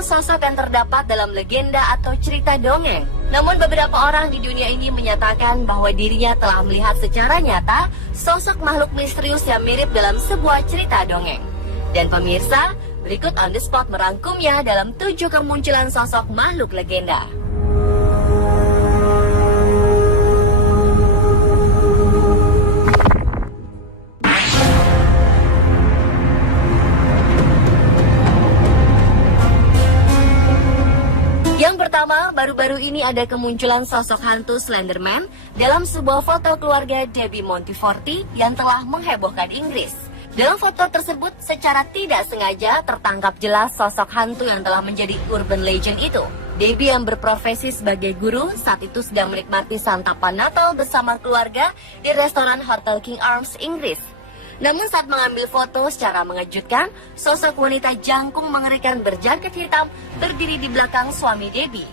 merupakan sosok yang terdapat dalam legenda atau cerita dongeng. Namun beberapa orang di dunia ini menyatakan bahwa dirinya telah melihat secara nyata sosok makhluk misterius yang mirip dalam sebuah cerita dongeng. Dan pemirsa, berikut On The Spot merangkumnya dalam 7 kemunculan sosok makhluk legenda. Yang pertama, baru-baru ini ada kemunculan sosok hantu Slenderman dalam sebuah foto keluarga Debbie Monteforti yang telah menghebohkan Inggris. Dalam foto tersebut, secara tidak sengaja tertangkap jelas sosok hantu yang telah menjadi urban legend itu. Debbie yang berprofesi sebagai guru saat itu sedang menikmati santapan Natal bersama keluarga di restoran Hotel King Arms, Inggris. Namun saat mengambil foto secara mengejutkan, sosok wanita jangkung mengerikan berjaket hitam berdiri di belakang suami Debbie.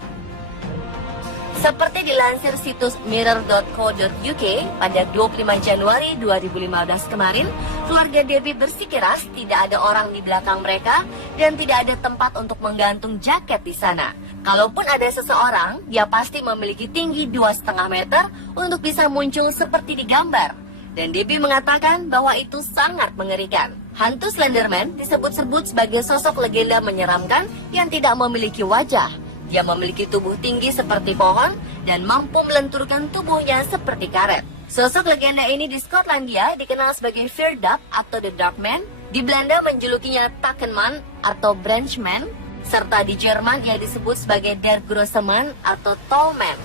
Seperti dilansir situs mirror.co.uk, pada 25 Januari 2015 kemarin, keluarga Debbie bersikeras tidak ada orang di belakang mereka dan tidak ada tempat untuk menggantung jaket di sana. Kalaupun ada seseorang, dia pasti memiliki tinggi 2,5 meter untuk bisa muncul seperti di gambar. Dan Debbie mengatakan bahwa itu sangat mengerikan. Hantu Slenderman disebut-sebut sebagai sosok legenda menyeramkan yang tidak memiliki wajah. Dia memiliki tubuh tinggi seperti pohon dan mampu melenturkan tubuhnya seperti karet. Sosok legenda ini di Skotlandia dikenal sebagai Fear-Duck atau The Darkman. Di Belanda menjulukinya Takenman atau Branchman. Serta di Jerman ia disebut sebagai Der Grosse Mann atau Tall Man.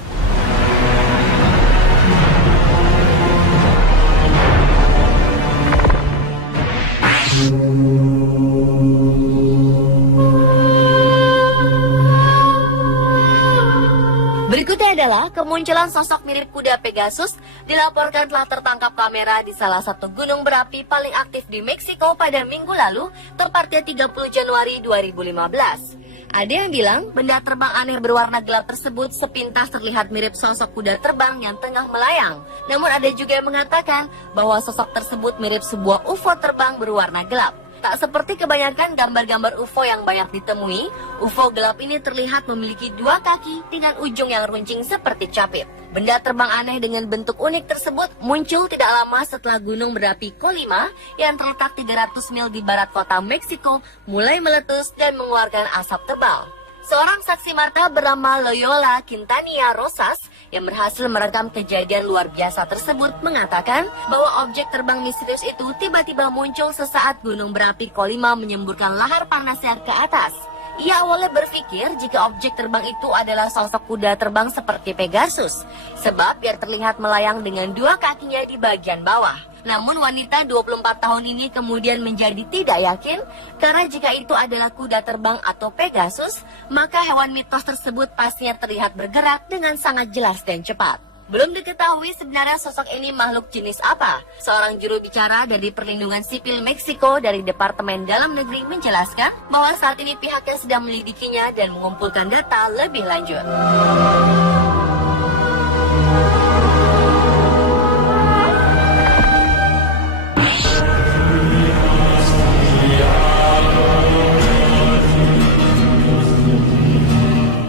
Berikutnya adalah kemunculan sosok mirip kuda Pegasus dilaporkan telah tertangkap kamera di salah satu gunung berapi paling aktif di Meksiko pada minggu lalu, tepatnya 30 Januari 2015. Ada yang bilang benda terbang aneh berwarna gelap tersebut sepintas terlihat mirip sosok kuda terbang yang tengah melayang. Namun ada juga yang mengatakan bahwa sosok tersebut mirip sebuah UFO terbang berwarna gelap. Tak seperti kebanyakan gambar-gambar UFO yang banyak ditemui, UFO gelap ini terlihat memiliki 2 kaki dengan ujung yang runcing seperti capit. Benda terbang aneh dengan bentuk unik tersebut muncul tidak lama setelah gunung berapi Colima yang terletak 300 mil di barat kota Meksiko mulai meletus dan mengeluarkan asap tebal. Seorang saksi mata bernama Loyola Quintanilla Rosas yang berhasil merekam kejadian luar biasa tersebut mengatakan bahwa objek terbang misterius itu tiba-tiba muncul sesaat gunung berapi Colima menyemburkan lahar panasnya ke atas. Ia awalnya berpikir jika objek terbang itu adalah sosok kuda terbang seperti Pegasus, sebab ia terlihat melayang dengan 2 kakinya di bagian bawah. Namun wanita 24 tahun ini kemudian menjadi tidak yakin karena jika itu adalah kuda terbang atau Pegasus, maka hewan mitos tersebut pastinya terlihat bergerak dengan sangat jelas dan cepat. Belum diketahui sebenarnya sosok ini makhluk jenis apa. Seorang juru bicara dari Perlindungan Sipil Meksiko dari Departemen Dalam Negeri menjelaskan bahwa saat ini pihaknya sedang menyelidikinya dan mengumpulkan data lebih lanjut.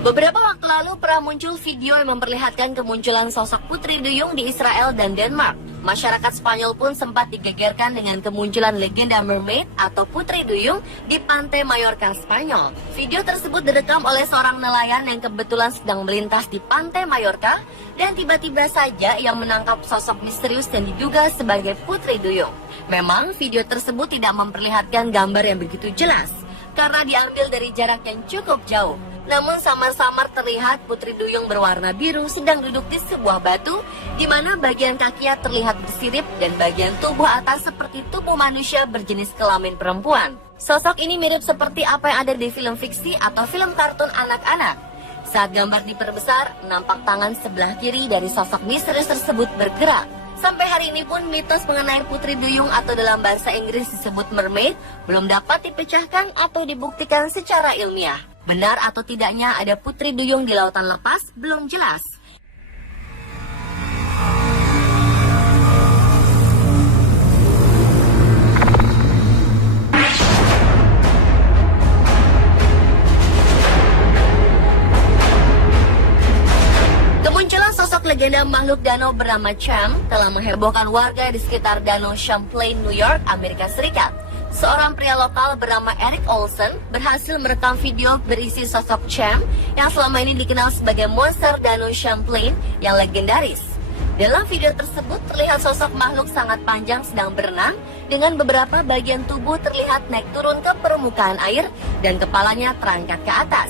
Beberapa waktu lalu pernah muncul video yang memperlihatkan kemunculan sosok putri duyung di Israel dan Denmark. Masyarakat Spanyol pun sempat digegerkan dengan kemunculan legenda mermaid atau putri duyung di pantai Mallorca, Spanyol. Video tersebut direkam oleh seorang nelayan yang kebetulan sedang melintas di pantai Mallorca dan tiba-tiba saja ia menangkap sosok misterius yang diduga sebagai putri duyung. Memang video tersebut tidak memperlihatkan gambar yang begitu jelas karena diambil dari jarak yang cukup jauh. Namun samar-samar terlihat putri duyung berwarna biru sedang duduk di sebuah batu, di mana bagian kakinya terlihat bersirip dan bagian tubuh atas seperti tubuh manusia berjenis kelamin perempuan. Sosok ini mirip seperti apa yang ada di film fiksi atau film kartun anak-anak. Saat gambar diperbesar, nampak tangan sebelah kiri dari sosok misterius tersebut bergerak. Sampai hari ini pun mitos mengenai putri duyung atau dalam bahasa Inggris disebut mermaid belum dapat dipecahkan atau dibuktikan secara ilmiah. Benar atau tidaknya ada putri duyung di lautan lepas belum jelas. Sosok legenda makhluk danau bernama Cham telah menghebohkan warga di sekitar Danau Champlain, New York, Amerika Serikat. Seorang pria lokal bernama Eric Olson berhasil merekam video berisi sosok Cham yang selama ini dikenal sebagai monster Danau Champlain yang legendaris. Dalam video tersebut terlihat sosok makhluk sangat panjang sedang berenang dengan beberapa bagian tubuh terlihat naik turun ke permukaan air dan kepalanya terangkat ke atas.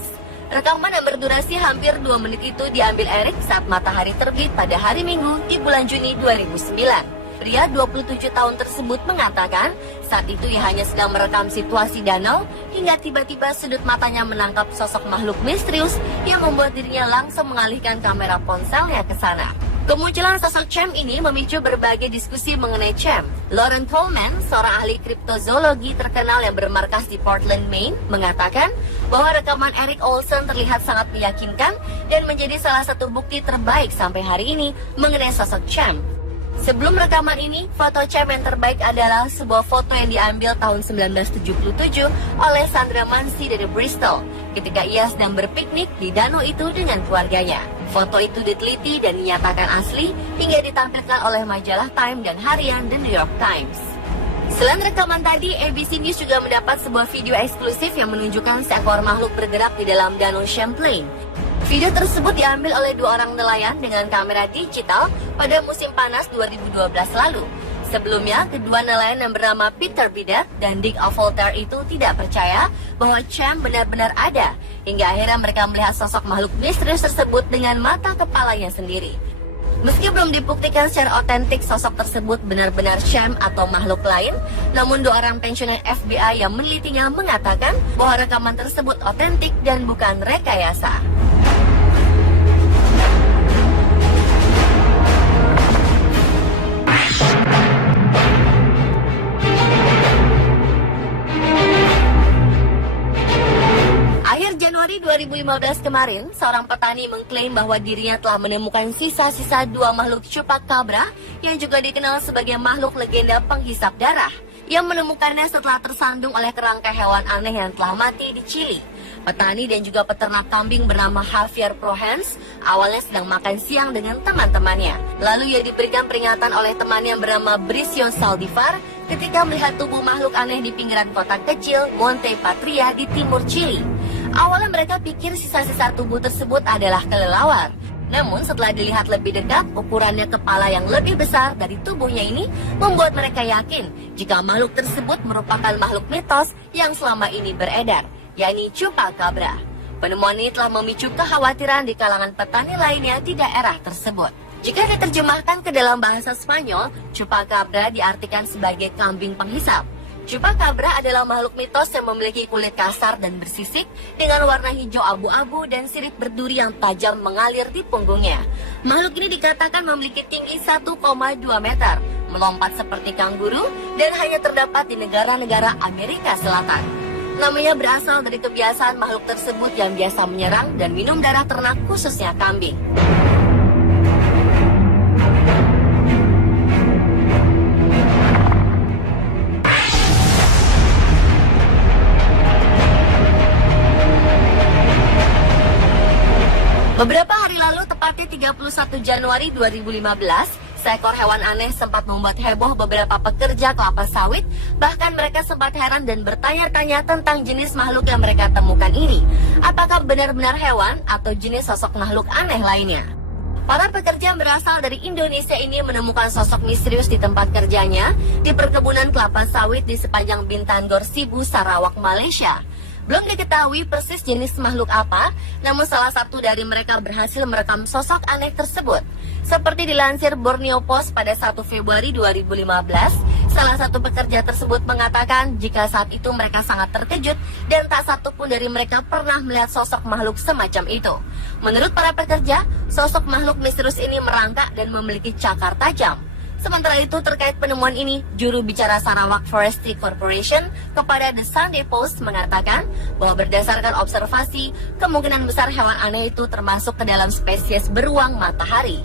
Rekaman yang berdurasi hampir 2 menit itu diambil Eric saat matahari terbit pada hari Minggu di bulan Juni 2009. Pria 27 tahun tersebut mengatakan saat itu ia hanya sedang merekam situasi danau hingga tiba-tiba sudut matanya menangkap sosok makhluk misterius yang membuat dirinya langsung mengalihkan kamera ponselnya ke sana. Kemunculan sosok Cham ini memicu berbagai diskusi mengenai Cham. Lauren Coleman, seorang ahli kriptozoologi terkenal yang bermarkas di Portland, Maine, mengatakan bahwa rekaman Eric Olson terlihat sangat meyakinkan dan menjadi salah satu bukti terbaik sampai hari ini mengenai sosok Cham. Sebelum rekaman ini, foto Cham yang terbaik adalah sebuah foto yang diambil tahun 1977 oleh Sandra Mansi dari Bristol ketika ia sedang berpiknik di danau itu dengan keluarganya. Foto itu diteliti dan dinyatakan asli hingga ditampilkan oleh majalah Time dan harian The New York Times. Selain rekaman tadi, ABC News juga mendapat sebuah video eksklusif yang menunjukkan seekor makhluk bergerak di dalam Danau Champlain. Video tersebut diambil oleh 2 orang nelayan dengan kamera digital pada musim panas 2012 lalu. Sebelumnya, kedua nelayan yang bernama Peter Bidet dan Dick Avolter itu tidak percaya bahwa Cham benar-benar ada, hingga akhirnya mereka melihat sosok makhluk misterius tersebut dengan mata kepalanya sendiri. Meski belum dibuktikan secara otentik sosok tersebut benar-benar Cham atau makhluk lain, namun 2 orang pensiunan FBI yang menelitinya mengatakan bahwa rekaman tersebut otentik dan bukan rekayasa. Akhir Januari 2015 kemarin, seorang petani mengklaim bahwa dirinya telah menemukan sisa-sisa 2 makhluk chupacabra yang juga dikenal sebagai makhluk legenda penghisap darah. Ia menemukannya setelah tersandung oleh kerangka hewan aneh yang telah mati di Chili. Petani dan juga peternak kambing bernama Javier Prohens awalnya sedang makan siang dengan teman-temannya. Lalu ia diberikan peringatan oleh teman yang bernama Bricio Saldivar ketika melihat tubuh makhluk aneh di pinggiran kota kecil Monte Patria di timur Chili. Awalnya mereka pikir sisa-sisa tubuh tersebut adalah kelelawar. Namun setelah dilihat lebih dekat, ukurannya kepala yang lebih besar dari tubuhnya ini membuat mereka yakin jika makhluk tersebut merupakan makhluk mitos yang selama ini beredar, yakni chupacabra. Penemuan ini telah memicu kekhawatiran di kalangan petani lainnya di daerah tersebut. Jika diterjemahkan ke dalam bahasa Spanyol, chupacabra diartikan sebagai kambing penghisap. Chupacabra adalah makhluk mitos yang memiliki kulit kasar dan bersisik dengan warna hijau abu-abu dan sirip berduri yang tajam mengalir di punggungnya. Makhluk ini dikatakan memiliki tinggi 1,2 meter, melompat seperti kanguru, dan hanya terdapat di negara-negara Amerika Selatan. Namanya berasal dari kebiasaan makhluk tersebut yang biasa menyerang dan minum darah ternak khususnya kambing. Beberapa hari lalu, tepatnya 31 Januari 2015, seekor hewan aneh sempat membuat heboh beberapa pekerja kelapa sawit. Bahkan mereka sempat heran dan bertanya-tanya tentang jenis makhluk yang mereka temukan ini. Apakah benar-benar hewan atau jenis sosok makhluk aneh lainnya? Para pekerja yang berasal dari Indonesia ini menemukan sosok misterius di tempat kerjanya di perkebunan kelapa sawit di sepanjang Bintangor Sibu, Sarawak, Malaysia. Belum diketahui persis jenis makhluk apa, namun salah satu dari mereka berhasil merekam sosok aneh tersebut. Seperti dilansir Borneo Post pada 1 Februari 2015, salah satu pekerja tersebut mengatakan jika saat itu mereka sangat terkejut dan tak satu pun dari mereka pernah melihat sosok makhluk semacam itu. Menurut para pekerja, sosok makhluk misterius ini merangkak dan memiliki cakar tajam. Sementara itu, terkait penemuan ini, juru bicara Sarawak Forestry Corporation kepada The Sunday Post mengatakan bahwa berdasarkan observasi, kemungkinan besar hewan aneh itu termasuk ke dalam spesies beruang matahari.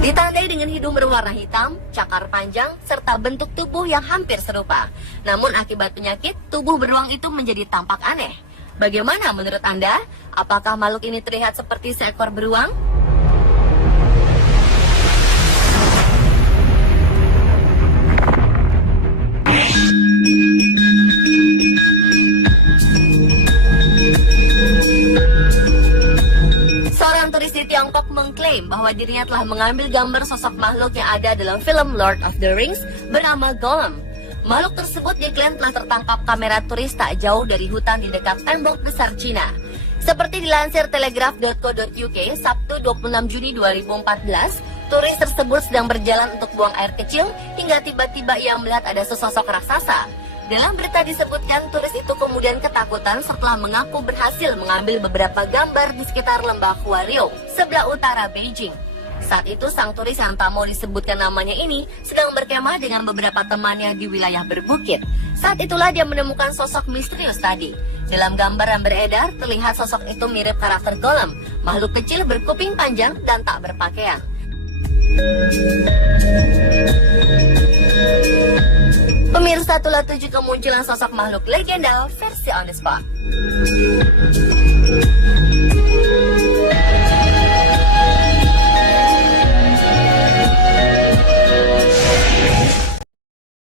Ditandai dengan hidung berwarna hitam, cakar panjang, serta bentuk tubuh yang hampir serupa. Namun akibat penyakit, tubuh beruang itu menjadi tampak aneh. Bagaimana menurut Anda? Apakah makhluk ini terlihat seperti seekor beruang? Seorang turis di Tiongkok mengklaim bahwa dirinya telah mengambil gambar sosok makhluk yang ada dalam film Lord of the Rings bernama Gollum. Makhluk tersebut diklaim telah tertangkap kamera turis tak jauh dari hutan di dekat tembok besar Cina. Seperti dilansir telegraph.co.uk, Sabtu 26 Juni 2014, turis tersebut sedang berjalan untuk buang air kecil hingga tiba-tiba ia melihat ada sesosok raksasa. Dalam berita disebutkan, turis itu kemudian ketakutan setelah mengaku berhasil mengambil beberapa gambar di sekitar lembah Huairou, sebelah utara Beijing. Saat itu, sang turis yang tak mau disebutkan namanya ini sedang berkemah dengan beberapa temannya di wilayah berbukit. Saat itulah dia menemukan sosok misterius tadi. Dalam gambar yang beredar, terlihat sosok itu mirip karakter Gollum, makhluk kecil berkuping panjang dan tak berpakaian. Pemirsa, itulah 7 kemunculan sosok makhluk legenda versi on the spot.